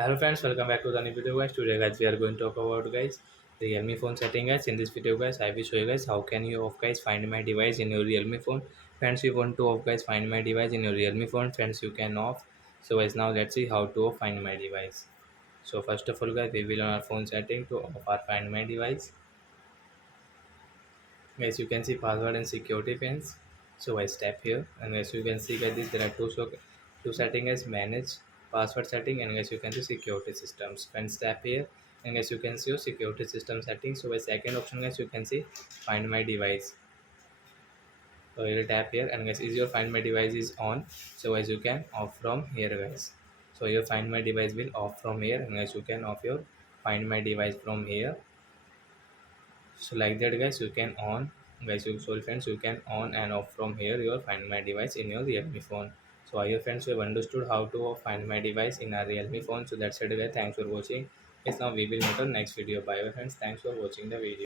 Hello friends, welcome back to the new video guys. Today guys we are going to talk about guys the Realme phone setting guys. In this video guys I will show you guys how can you off guys find my device in your Realme phone. Friends, you want to off guys find my device in your Realme phone. Friends, you can off. So guys, now let's see how to off find my device. So first of all guys, we will on our phone setting to off our find my device. Guys, you can see password and security pins. So I step here, and as you can see guys, there are two setting as manage password setting, and as you can see security systems. When step here, and as you can see your security system settings. So a second option guys, you can see find my device. So you will tap here, and guys, is your find my device is on. So as you can off from here guys. So your find my device will off from here, and as you can off your find my device from here. So like that guys, you can on guys, you sorry friends, you can on and off from here your find my device in your Realme phone. So I hope friends you have understood how to find my device in our Realme phone. So that's it guys, thanks for watching. Yes, now we will meet on next video. Bye bye friends, thanks for watching the video.